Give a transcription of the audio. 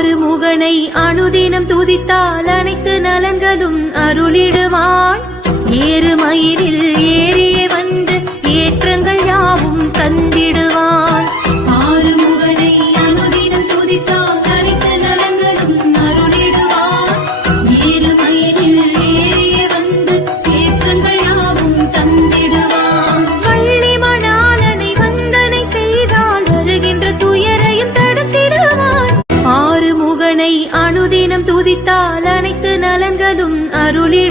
ஆறுமுகனை அனுதினம் துதித்தால் அனைத்து நலன்களும் அருளிடுவான். ஏறுமயிலில் ஏறிய வந்து ஏற்றங்கள் யாவும் தந்திடுவான். ஆறுமுகனை அனுதினம் துதித்தால் அனைத்து நலன்களும் அருளிடுவான். ஏறுமயிலில் ஏறிய வந்து ஏற்றங்கள் யாவும் தந்திடுவான். வள்ளி மணாளனை வந்தனை செய்தால் வருகின்ற துயரையும் தடுத்திடுவான். ஆறுமுகனை அனுதினம் துதித்தால் அனைத்து நலன்களும் அருளிடுவான்.